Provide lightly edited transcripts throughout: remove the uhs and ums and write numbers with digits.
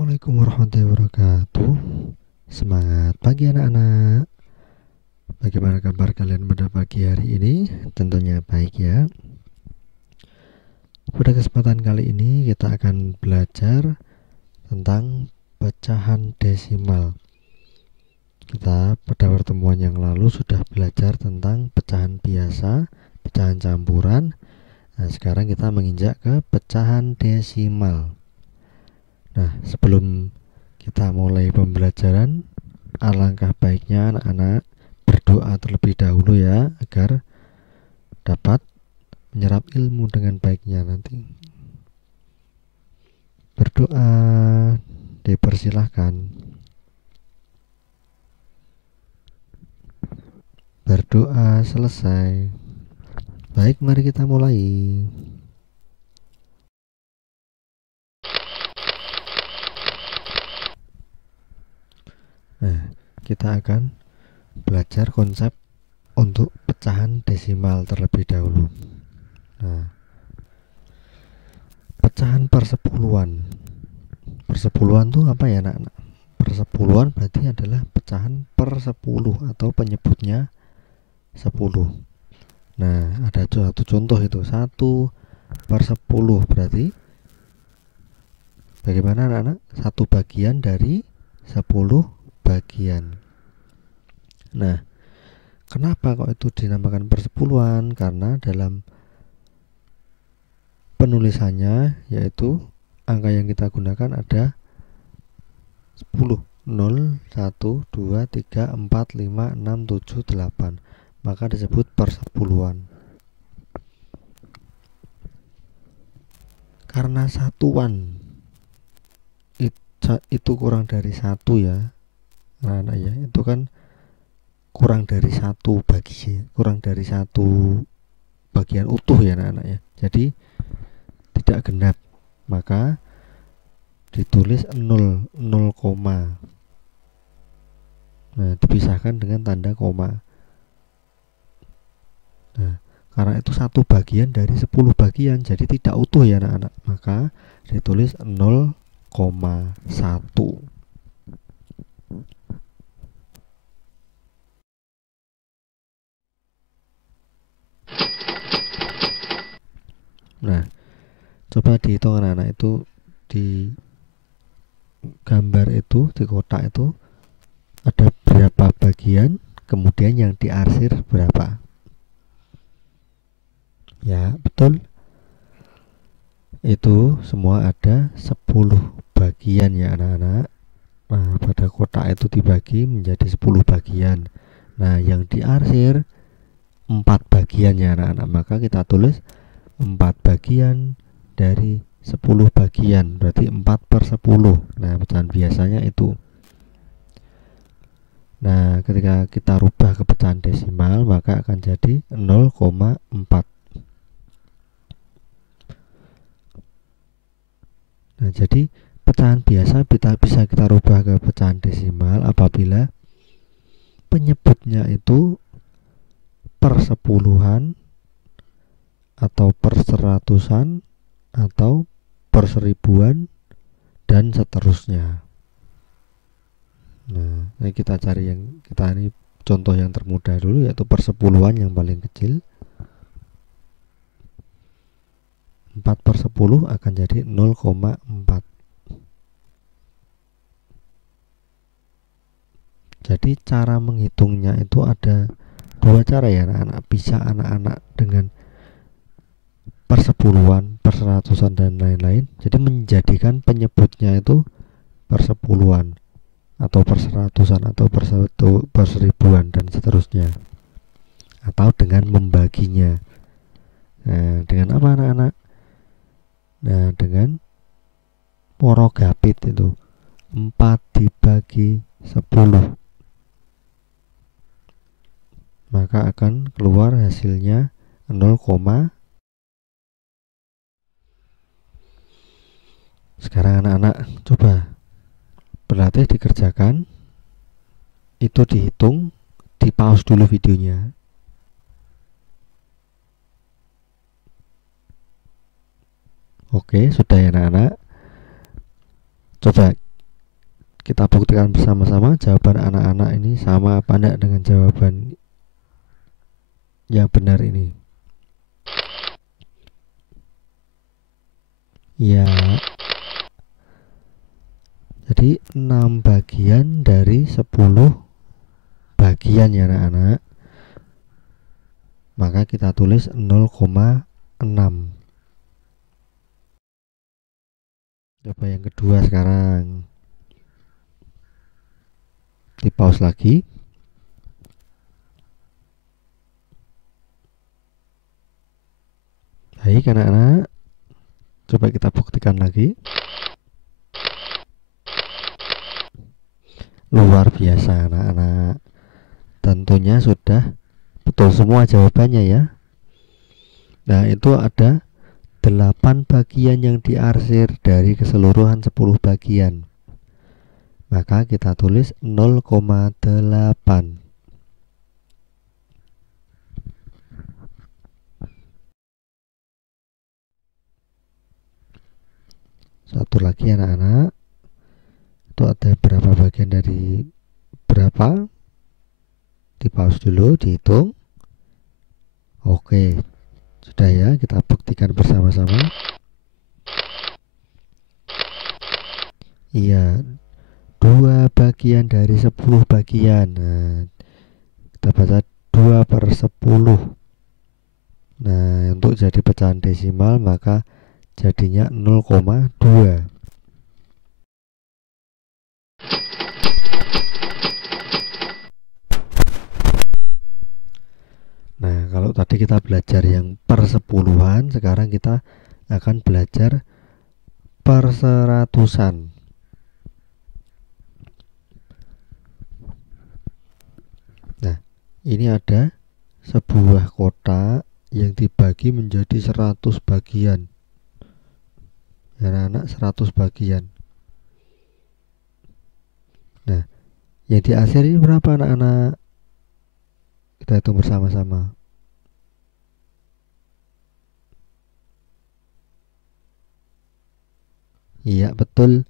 Assalamualaikum warahmatullahi wabarakatuh. Semangat pagi anak-anak. Bagaimana kabar kalian pada pagi hari ini? Tentunya baik ya. Pada kesempatan kali ini kita akan belajar tentang pecahan desimal. Kita pada pertemuan yang lalu sudah belajar tentang pecahan biasa, pecahan campuran. Nah, sekarang kita menginjak ke pecahan desimal. Nah, sebelum kita mulai pembelajaran, alangkah baiknya anak-anak berdoa terlebih dahulu ya, agar dapat menyerap ilmu dengan baiknya nanti. Berdoa, dipersilahkan. Berdoa selesai. Baik, mari kita mulai. Nah, kita akan belajar konsep untuk pecahan desimal terlebih dahulu. Nah, pecahan persepuluhan. Persepuluhan itu apa ya anak-anak? Persepuluhan berarti adalah pecahan per 10 atau penyebutnya 10. Nah, ada satu contoh itu 1/10 berarti bagaimana anak-anak? 1 bagian dari 10 bagian. Nah, kenapa kok itu dinamakan persepuluhan? Karena dalam penulisannya yaitu angka yang kita gunakan ada 10, 0, 1, 2, 3, 4, 5, 6, 7, 8. Maka disebut persepuluhan. Karena satuan itu kurang dari 1 ya, nah ya, itu kan kurang dari 1 bagian utuh ya anak-anak ya. Jadi tidak genap, maka ditulis 0, 0 koma. Nah, dipisahkan dengan tanda koma. Nah, karena itu 1 bagian dari 10 bagian, jadi tidak utuh ya anak-anak, maka ditulis 0,1. Nah, coba dihitung anak-anak, itu di gambar itu, di kotak itu ada berapa bagian, kemudian yang diarsir berapa. Ya, betul. Itu semua ada 10 bagian ya anak-anak. Nah, pada kotak itu dibagi menjadi 10 bagian. Nah, yang diarsir 4 bagian ya anak-anak, maka kita tulis 4 bagian dari 10 bagian, berarti 4/10. Nah, pecahan biasanya itu. Nah, ketika kita rubah ke pecahan desimal, maka akan jadi 0,4. Nah, jadi pecahan biasa bisa kita rubah ke pecahan desimal apabila penyebutnya itu persepuluhan atau perseratusan atau perseribuan dan seterusnya. Nah, ini kita cari ini contoh yang termudah dulu, yaitu persepuluhan yang paling kecil. 4/10 akan jadi 0,4. Jadi cara menghitungnya itu ada 2 cara ya anak-anak. Bisa anak-anak dengan persepuluhan, perseratusan dan lain-lain, jadi menjadikan penyebutnya itu persepuluhan atau perseratusan atau perseribuan dan seterusnya, atau dengan membaginya. Nah, dengan apa anak-anak? Nah, dengan porogapit itu 4 dibagi 10, maka akan keluar hasilnya 0, sekarang anak-anak coba berlatih dikerjakan, itu dihitung, di pause dulu videonya. Oke, sudah ya anak-anak. Coba Kita buktikan bersama-sama jawaban anak-anak ini sama apa enggak dengan jawaban yang benar ini. Ya. Jadi 6 bagian dari 10 bagian ya anak-anak. Maka kita tulis 0,6. Coba yang kedua sekarang. Di pause lagi. Baik anak-anak, coba kita buktikan lagi. Luar biasa anak-anak. Tentunya sudah betul semua jawabannya ya. Nah, itu ada 8 bagian yang diarsir dari keseluruhan 10 bagian. Maka kita tulis 0,8. Satu lagi anak-anak. Itu ada berapa bagian dari berapa? Di pause dulu, dihitung. Oke, sudah ya, kita buktikan bersama-sama. Iya, 2 bagian dari 10 bagian. Nah, kita baca 2/10. Nah, untuk jadi pecahan desimal maka jadinya 0,2. Nah, kalau tadi kita belajar yang per sepuluhan, sekarang kita akan belajar per seratusan. Nah, ini ada sebuah kotak yang dibagi menjadi 100 bagian. Anak-anak, 100 bagian. Nah, yang diarsir ini berapa anak-anak? Kita hitung bersama-sama. Iya, betul.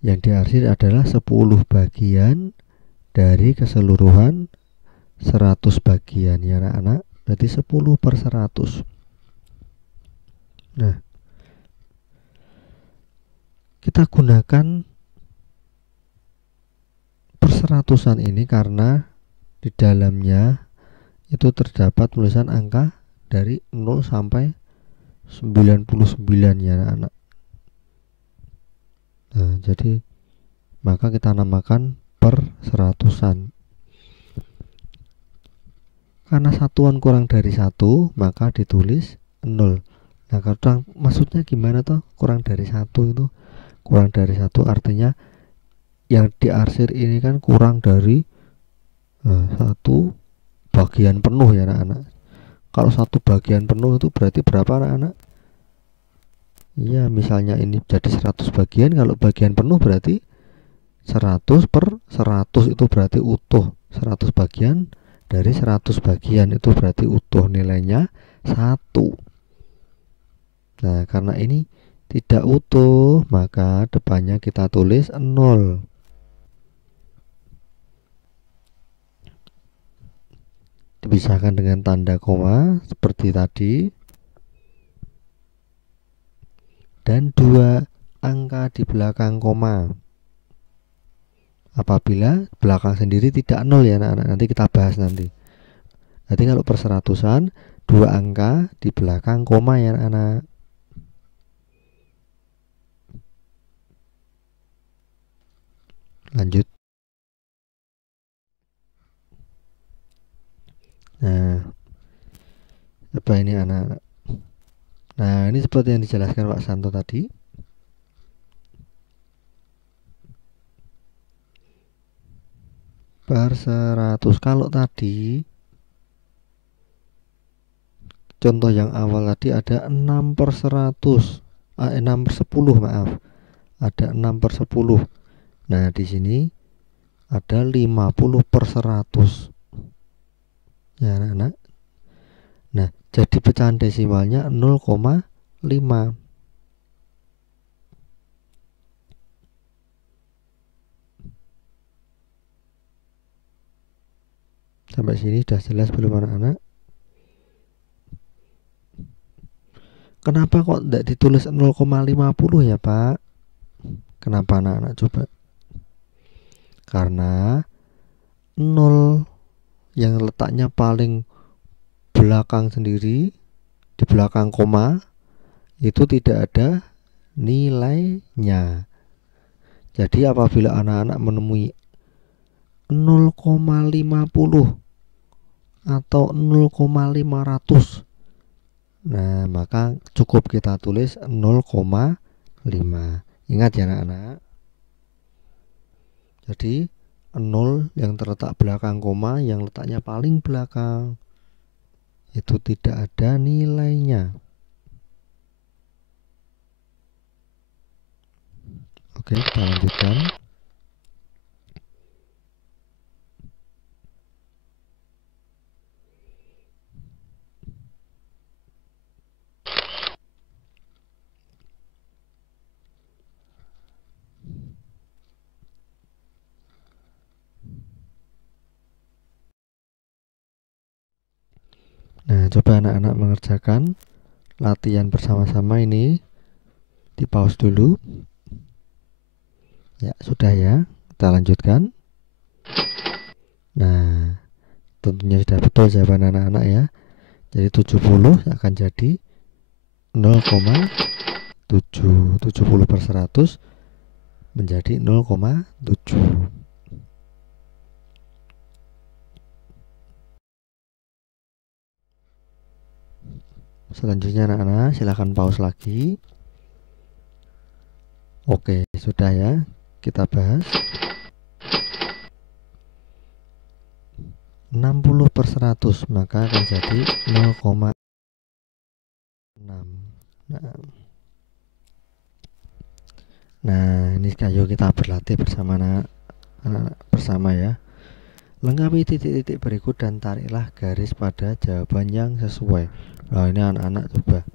Yang diarsir adalah 10 bagian dari keseluruhan 100 bagian ya anak-anak. Berarti 10/100. Nah, kita gunakan perseratusan ini karena di dalamnya itu terdapat tulisan angka dari 0 sampai 99 ya anak-anak. Nah, jadi maka kita namakan per seratusan. Karena satuan kurang dari 1, maka ditulis 0. Nah, kadang maksudnya gimana toh? Kurang dari 1 itu. Kurang dari 1 artinya yang diarsir ini kan kurang dari 1 bagian penuh ya anak-anak. Kalau 1 bagian penuh itu berarti berapa anak-anak? Iya, misalnya ini jadi 100 bagian, kalau bagian penuh berarti 100/100 itu berarti utuh. 100 bagian dari 100 bagian itu berarti utuh, nilainya 1. Nah, karena ini tidak utuh, maka depannya kita tulis 0. Dipisahkan dengan tanda koma seperti tadi. Dan 2 angka di belakang koma. Apabila belakang sendiri tidak 0 ya anak-anak, nanti kita bahas nanti. Nanti kalau perseratusan 2 angka di belakang koma ya anak-anak. Lanjut. Nah, apa ini anak-anak? Nah, ini seperti yang dijelaskan Pak Santo tadi. Per 100. Kalau tadi contoh yang awal tadi ada 6/100. 6/10 maaf. Ada 6/10. Nah, di sini ada 50/100. Ya anak-anak. Nah, jadi pecahan desimalnya 0,5. Sampai sini sudah jelas belum anak-anak? Kenapa kok tidak ditulis 0,50 ya Pak? Kenapa anak-anak coba? Karena 0 yang letaknya paling belakang sendiri, di belakang koma, itu tidak ada nilainya. Jadi apabila anak-anak menemui 0,50 atau 0,500, nah maka cukup kita tulis 0,5. Ingat ya anak-anak. Jadi 0 yang terletak belakang koma, yang letaknya paling belakang, itu tidak ada nilainya. Oke, kita lanjutkan. Nah, coba anak-anak mengerjakan latihan bersama-sama ini. Di pause dulu. Ya, sudah ya. Kita lanjutkan. Nah, tentunya sudah betul jawaban anak-anak ya. Jadi 70 akan jadi 0,7. 70 per 100 menjadi 0,7. Selanjutnya anak-anak silahkan pause lagi. Oke, sudah ya. Kita bahas 60 per 100, maka akan jadi 0,6. Nah, ini ayo kita berlatih bersama anak-anak bersama ya. Lengkapi titik-titik berikut dan tariklah garis pada jawaban yang sesuai. Nah, ini anak-anak coba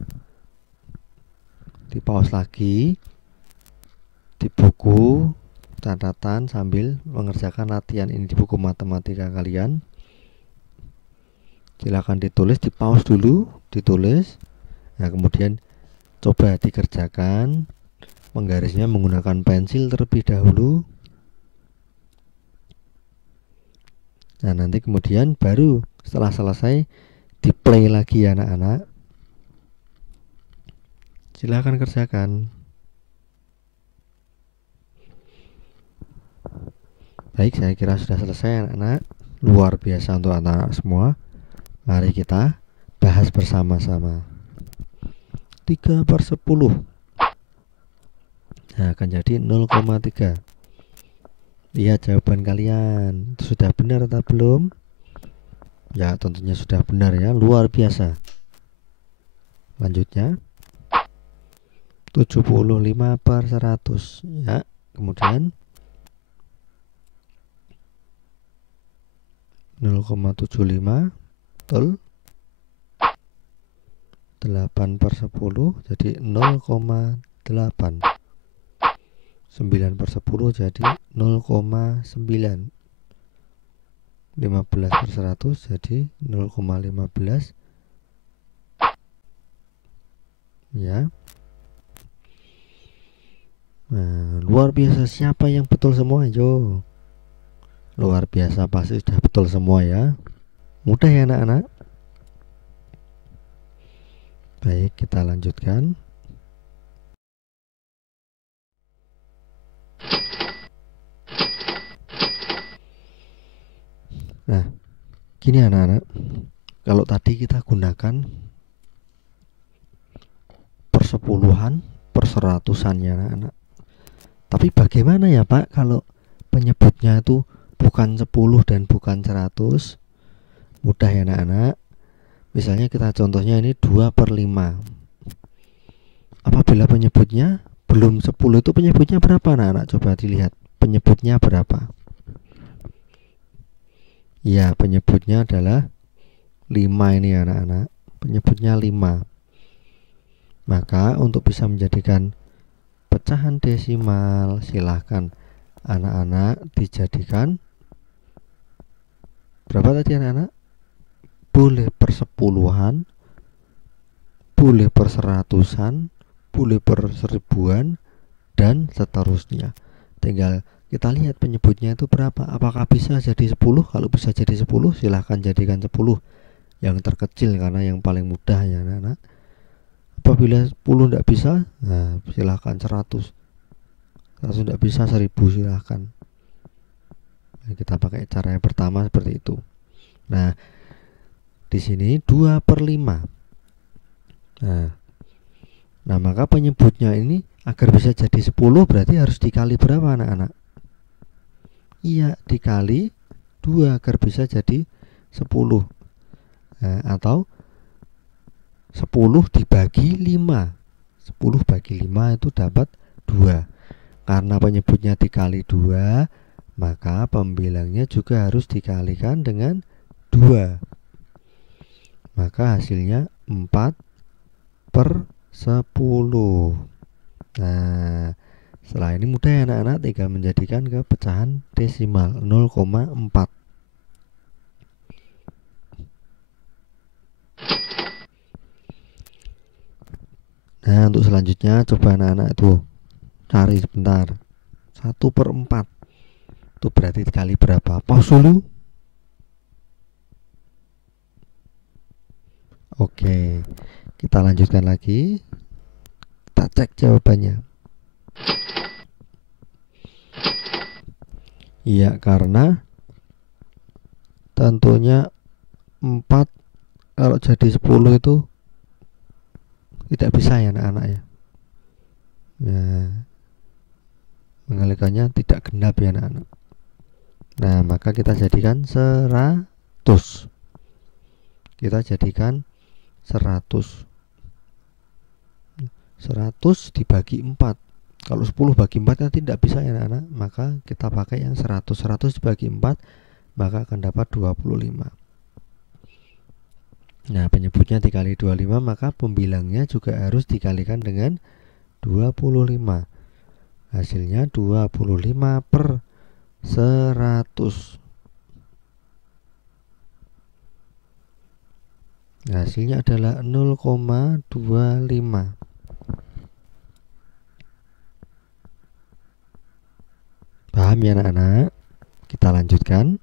di pause lagi di buku catatan sambil mengerjakan latihan ini di buku matematika kalian. Silakan ditulis, di pause dulu, ditulis. Nah, kemudian coba dikerjakan. Menggarisnya menggunakan pensil terlebih dahulu. Nah, nanti kemudian baru setelah selesai di play lagi ya anak-anak. Silahkan kerjakan. Baik, saya kira sudah selesai anak-anak. Luar biasa untuk anak-anak semua. Mari kita bahas bersama-sama. 3 per 10. Nah, akan jadi 0,3. Lihat jawaban kalian, sudah benar atau belum? Ya, tentunya sudah benar ya, luar biasa. Lanjutnya 75 per 100 ya. Kemudian 0,75, betul. 8 per 10 jadi 0,8. 9 per 10 jadi 0,9. 15 per 100 jadi 0,15 ya. Nah, luar biasa. Siapa yang betul semua? Yo, luar biasa, pasti sudah betul semua ya. Mudah ya anak-anak. Baik, kita lanjutkan. Nah, gini anak-anak, kalau tadi kita gunakan persepuluhan, perseratusan ya anak-anak. Tapi bagaimana ya Pak kalau penyebutnya itu bukan 10 dan bukan 100? Mudah ya anak-anak. Misalnya kita contohnya ini 2 per 5. Apabila penyebutnya belum 10, itu penyebutnya berapa anak-anak? Coba dilihat penyebutnya berapa. Ya, penyebutnya adalah 5 ini anak-anak. Penyebutnya 5. Maka untuk bisa menjadikan pecahan desimal, silahkan anak-anak dijadikan Berapa tadi anak-anak? Boleh per sepuluhan, boleh per seratusan, boleh per seribuan, dan seterusnya. Tinggal kita lihat penyebutnya itu berapa. Apakah bisa jadi 10? Kalau bisa jadi 10, silahkan jadikan 10 yang terkecil karena yang paling mudah ya anak-anak. Apabila 10 tidak bisa, nah silahkan 100. 100 tidak bisa, 1000 silahkan. Nah, kita pakai cara yang pertama seperti itu. Nah, di sini 2 per 5. Nah, maka penyebutnya ini agar bisa jadi 10 berarti harus dikali berapa anak-anak? Iya, dikali 2 agar bisa jadi 10. Nah, atau 10 dibagi 5. 10 bagi 5 itu dapat 2. Karena penyebutnya dikali 2, maka pembilangnya juga harus dikalikan dengan 2. Maka hasilnya 4 per 10. Nah, setelah ini mudah ya anak-anak, tinggal menjadikan ke pecahan desimal 0,4. Nah, untuk selanjutnya coba anak-anak tuh cari sebentar. 1 per 4 itu berarti dikali berapa? Pause dulu. Oke, kita lanjutkan lagi. Kita cek jawabannya. Iya, karena tentunya 4 kalau jadi 10 itu tidak bisa ya anak-anak ya. Ya, mengalikannya tidak genap ya anak-anak. Nah, maka kita jadikan 100. Kita jadikan 100. 100 dibagi 4. Kalau 10 bagi 4 kan tidak bisa ya anak-anak. Maka kita pakai yang 100. 100 dibagi 4 maka akan dapat 25. Nah, penyebutnya dikali 25, maka pembilangnya juga harus dikalikan dengan 25. Hasilnya 25 per 100. Hasilnya adalah 0,25. Paham ya anak-anak? Kita lanjutkan.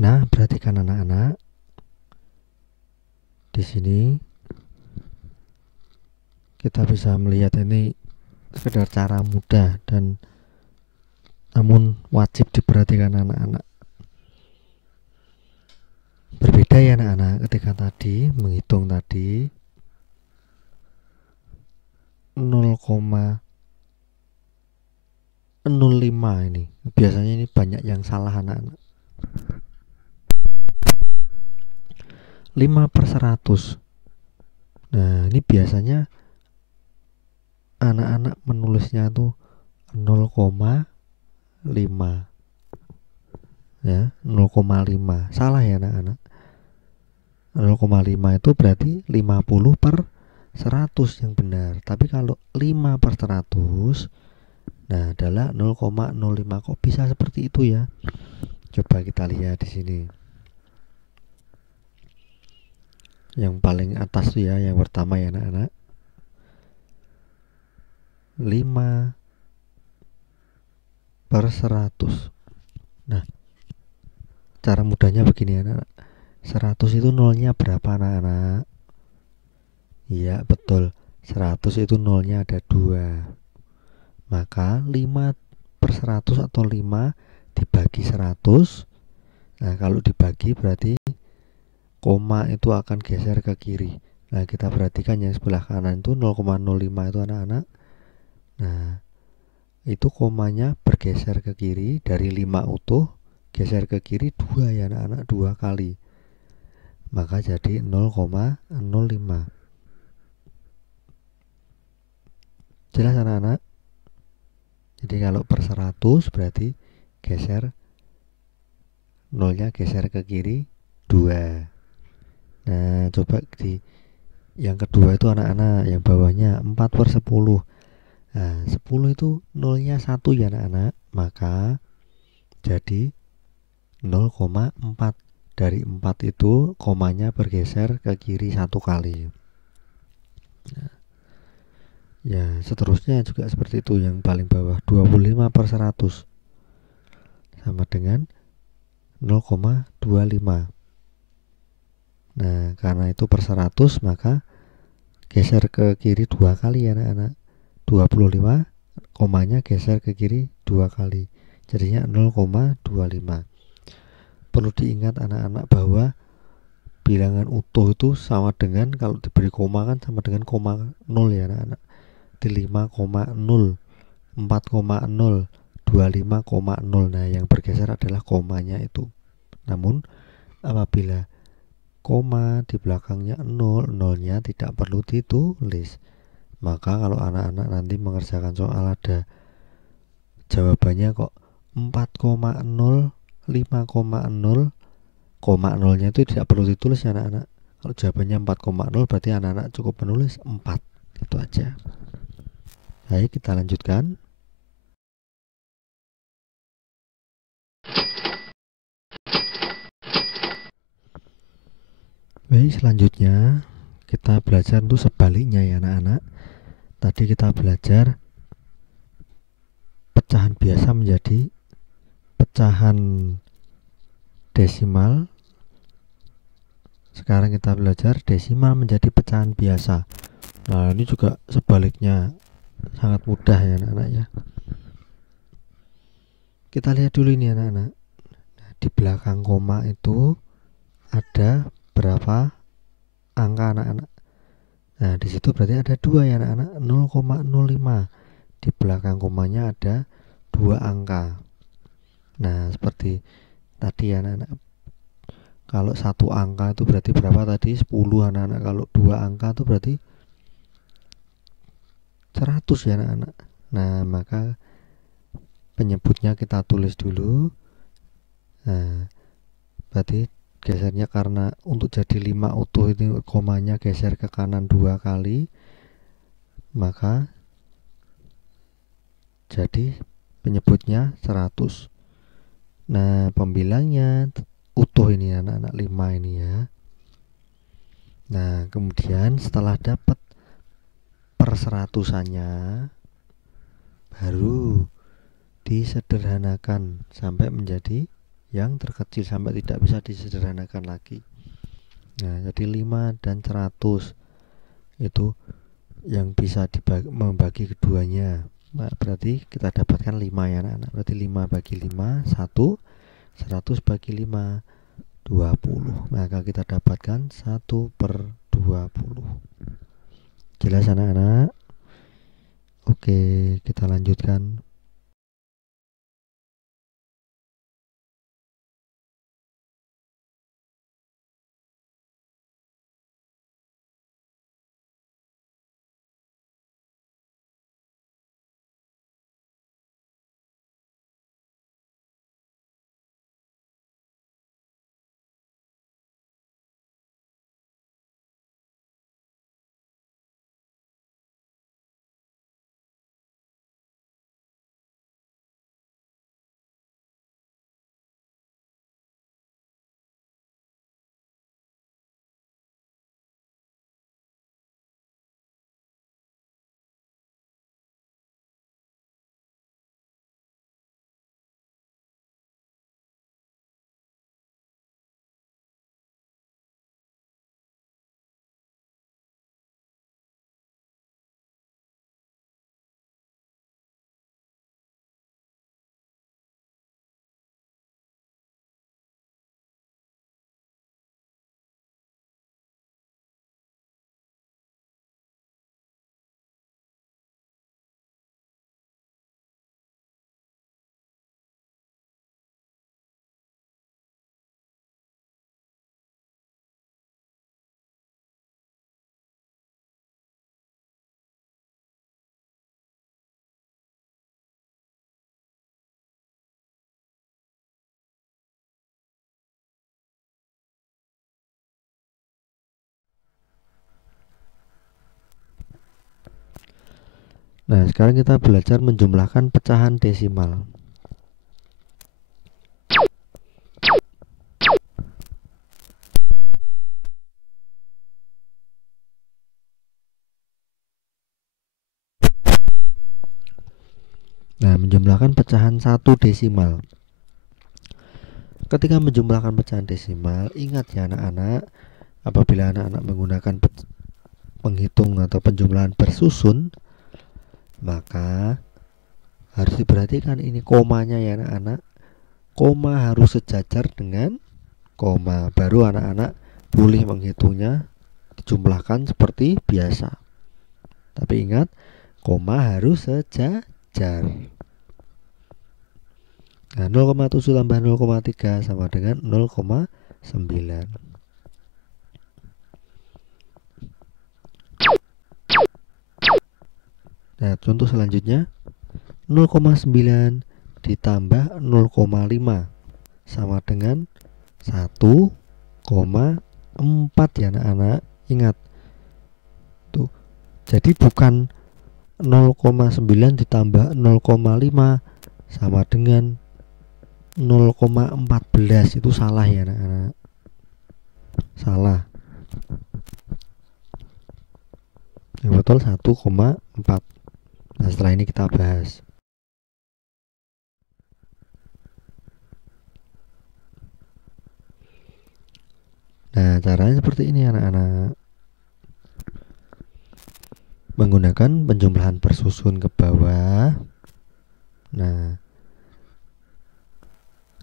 Nah, perhatikan anak-anak. Di sini kita bisa melihat ini sekedar cara mudah dan namun wajib diperhatikan anak-anak. Berbeda ya anak-anak ketika tadi menghitung tadi 0,05 ini. Biasanya ini banyak yang salah anak-anak. 5/100. Nah, ini biasanya anak-anak menulisnya tuh 0,5 ya, 0,5. Salah ya anak-anak. 0,5 itu berarti 50/100 yang benar. Tapi kalau 5/100, nah adalah 0,05. Kok bisa seperti itu ya? Coba kita lihat di sini. Yang paling atas tuh ya, yang pertama ya anak-anak. 5/100. Nah, cara mudahnya begini ya anak-anak. 100 itu nolnya berapa anak-anak? Iya betul, 100 itu nolnya ada 2. Maka 5/100 atau 5 dibagi 100. Nah, kalau dibagi berarti koma itu akan geser ke kiri. Nah, kita perhatikan yang sebelah kanan itu 0,05 itu anak-anak. Nah, itu komanya bergeser ke kiri dari 5 utuh, geser ke kiri 2 ya anak-anak, 2 kali. Maka jadi 0,05. Jelas anak-anak? Jadi kalau per 100 berarti geser nolnya geser ke kiri 2. Nah, coba di yang kedua itu anak-anak, yang bawahnya 4/10. Nah, 10 itu nolnya 1 ya anak-anak. Maka jadi 0,4. Dari 4 itu komanya bergeser ke kiri 1 kali. Nah, ya, seterusnya juga seperti itu. Yang paling bawah 25/100 sama dengan 0,25. Nah, karena itu per 100 maka geser ke kiri 2 kali ya anak-anak. 25 komanya geser ke kiri 2 kali. Jadinya 0,25. Perlu diingat anak-anak bahwa bilangan utuh itu sama dengan, kalau diberi koma kan sama dengan koma 0 ya anak-anak. Di 5,0, 4,0, 25,0. Nah, yang bergeser adalah komanya itu. Namun apabila koma di belakangnya 0, nolnya tidak perlu ditulis. Maka kalau anak-anak nanti mengerjakan soal ada jawabannya kok 4,0, 5,0, koma nolnya itu tidak perlu ditulis ya anak-anak. Kalau jawabannya 4,0 berarti anak-anak cukup menulis 4. Itu aja. Baik, kita lanjutkan. Baik, selanjutnya kita belajar untuk sebaliknya ya anak-anak. Tadi kita belajar pecahan biasa menjadi pecahan desimal. Sekarang kita belajar desimal menjadi pecahan biasa. Nah, ini juga sebaliknya sangat mudah ya anak-anak ya. Kita lihat dulu ini anak-anak. Nah, di belakang koma itu ada berapa angka anak-anak? Nah, di situ berarti ada 2 ya anak-anak, 0,05. Di belakang komanya ada 2 angka. Nah, seperti tadi ya anak-anak. Kalau 1 angka itu berarti berapa tadi? 10 anak-anak. Kalau 2 angka itu berarti 100 ya anak-anak. Nah, maka penyebutnya kita tulis dulu. Nah, berarti gesernya karena untuk jadi 5 utuh ini komanya geser ke kanan 2 kali. Maka jadi penyebutnya 100. Nah, pembilangnya utuh ini anak-anak, 5 ini ya. Nah, kemudian setelah dapat perseratusannya baru disederhanakan sampai menjadi yang terkecil sampai tidak bisa disederhanakan lagi. Nah, jadi 5 dan 100 itu yang bisa membagi keduanya. Nah, berarti kita dapatkan 5 ya anak-anak. Berarti 5 bagi 5 1, 100 bagi 5 20. Maka kita dapatkan 1/20. Jelas anak-anak? Oke, kita lanjutkan. Nah, sekarang kita belajar menjumlahkan pecahan desimal. Nah, menjumlahkan pecahan 1 desimal. Ketika menjumlahkan pecahan desimal, ingat ya anak-anak, apabila anak-anak menggunakan penghitung atau penjumlahan bersusun, maka harus diperhatikan ini komanya ya anak-anak. Koma harus sejajar dengan koma, baru anak-anak boleh menghitungnya dijumlahkan seperti biasa. Tapi ingat, koma harus sejajar. Nah, 0,7 tambah 0,3 sama dengan 0,9. Nah, contoh selanjutnya 0,9 ditambah 0,5 sama dengan 1,4 ya anak-anak. Ingat tuh, jadi bukan 0,9 ditambah 0,5 sama dengan 0,14. Itu salah ya anak-anak, salah. Yang betul 1,4. Nah, setelah ini kita bahas. Nah, caranya seperti ini anak-anak. Menggunakan penjumlahan bersusun ke bawah. Nah,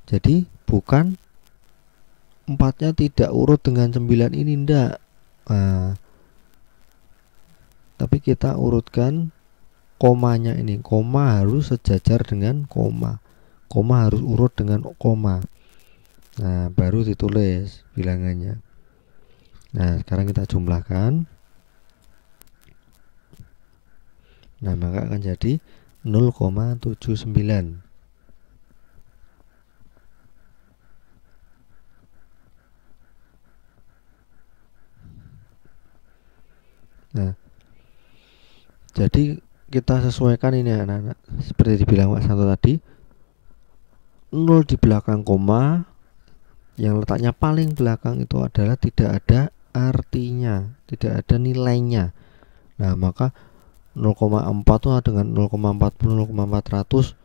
jadi bukan 4-nya tidak urut dengan 9 ini, enggak. Nah, tapi kita urutkan komanya ini. Koma harus sejajar dengan koma. Koma harus urut dengan koma. Nah, baru ditulis bilangannya. Nah, sekarang kita jumlahkan. Nah, maka akan jadi 0,79. Nah, jadi kita sesuaikan ini anak-anak. Seperti dibilang Pak Santo tadi, 0 di belakang koma, yang letaknya paling belakang itu adalah tidak ada artinya, tidak ada nilainya. Nah, maka 0,4 dengan 0,40, 0,400,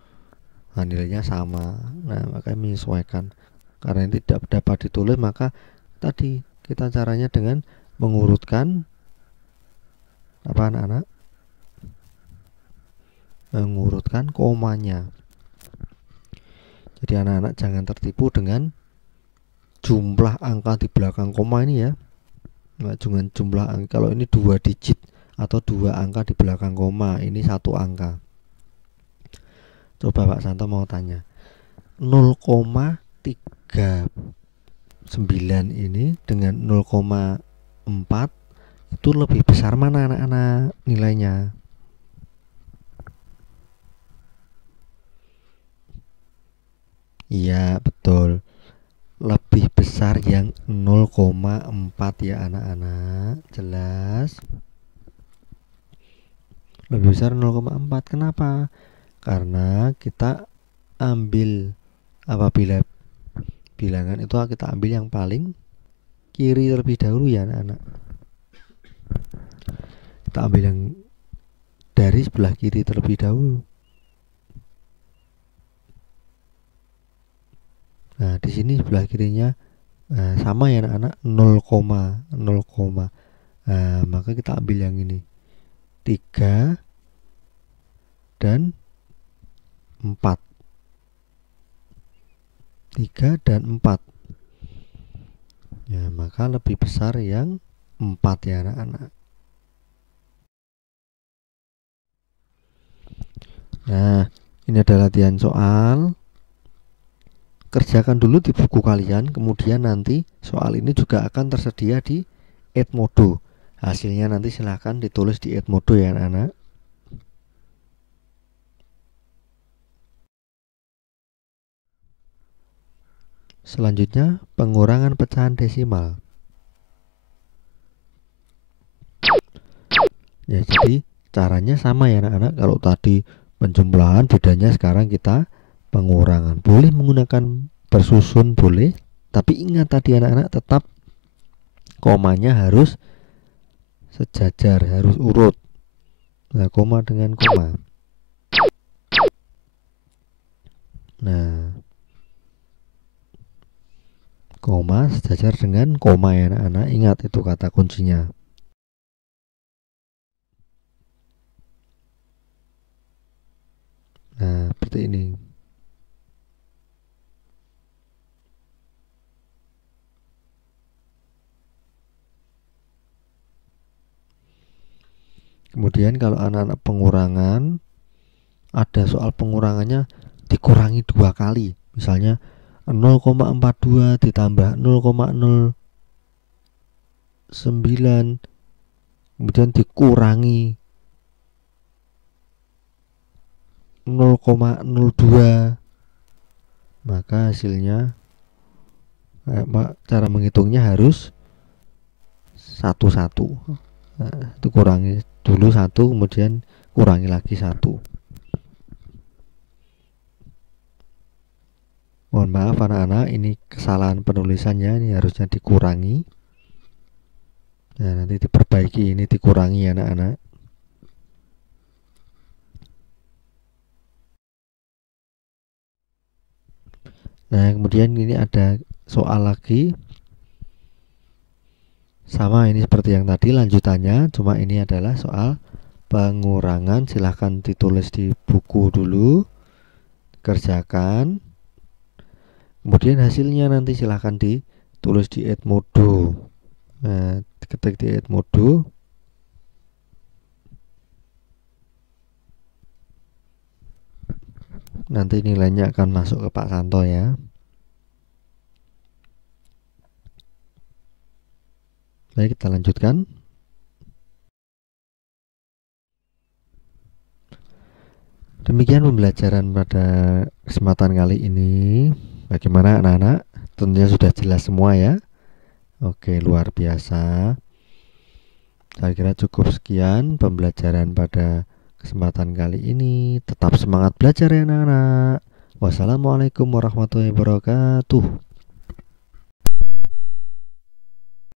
nah nilainya sama. Nah, makanya menyesuaikan. Karena ini tidak dapat ditulis, maka tadi kita caranya dengan mengurutkan apa anak-anak? Mengurutkan komanya. Jadi anak-anak jangan tertipu dengan jumlah angka di belakang koma ini ya. Nah, dengan jumlah angka, kalau ini 2 digit atau 2 angka di belakang koma, ini 1 angka. Coba Pak Santo mau tanya, 0,39 ini dengan 0,4 itu lebih besar mana anak-anak nilainya? Iya betul, lebih besar yang 0,4 ya anak-anak. Jelas? Lebih besar 0,4. Kenapa? Karena kita ambil, apabila bilangan itu kita ambil yang paling kiri terlebih dahulu ya anak-anak. Kita ambil yang dari sebelah kiri terlebih dahulu. Nah, di sini sebelah kirinya sama ya anak-anak, 0,0. Nah, maka kita ambil yang ini, 3 dan 4. 3 dan 4. Ya, maka lebih besar yang 4 ya anak-anak. Nah, ini adalah latihan soal. Kerjakan dulu di buku kalian, kemudian nanti soal ini juga akan tersedia di Edmodo. Hasilnya nanti silahkan ditulis di Edmodo ya anak-anak. Selanjutnya, pengurangan pecahan desimal. Ya, jadi caranya sama ya anak-anak. Kalau tadi penjumlahan, bedanya sekarang kita pengurangan. Boleh menggunakan bersusun, boleh, tapi ingat tadi anak-anak, tetap komanya harus sejajar, harus urut. Nah, koma dengan koma. Nah, koma sejajar dengan koma ya anak-anak. Ingat itu kata kuncinya. Nah, seperti ini. Kemudian kalau anak-anak pengurangan, ada soal pengurangannya dikurangi 2 kali. Misalnya 0,42 ditambah 0,09, kemudian dikurangi 0,02, maka hasilnya cara menghitungnya harus satu-satu. Nah, itu kurangi dulu 1, kemudian kurangi lagi 1. Mohon maaf anak-anak, ini kesalahan penulisannya, ini harusnya dikurangi. Nah, nanti diperbaiki, ini dikurangi ya anak-anak. Nah, kemudian ini ada soal lagi. Sama, ini seperti yang tadi lanjutannya, cuma ini adalah soal pengurangan. Silahkan ditulis di buku dulu, kerjakan. Kemudian hasilnya nanti silahkan ditulis di Edmodo. Nah, ketik di Edmodo. Nanti nilainya akan masuk ke Pak Santo ya. Baik, kita lanjutkan. Demikian pembelajaran pada kesempatan kali ini. Bagaimana anak-anak? Tentunya sudah jelas semua ya. Oke, luar biasa. Saya kira cukup sekian pembelajaran pada kesempatan kali ini. Tetap semangat belajar ya anak-anak. Wassalamualaikum warahmatullahi wabarakatuh.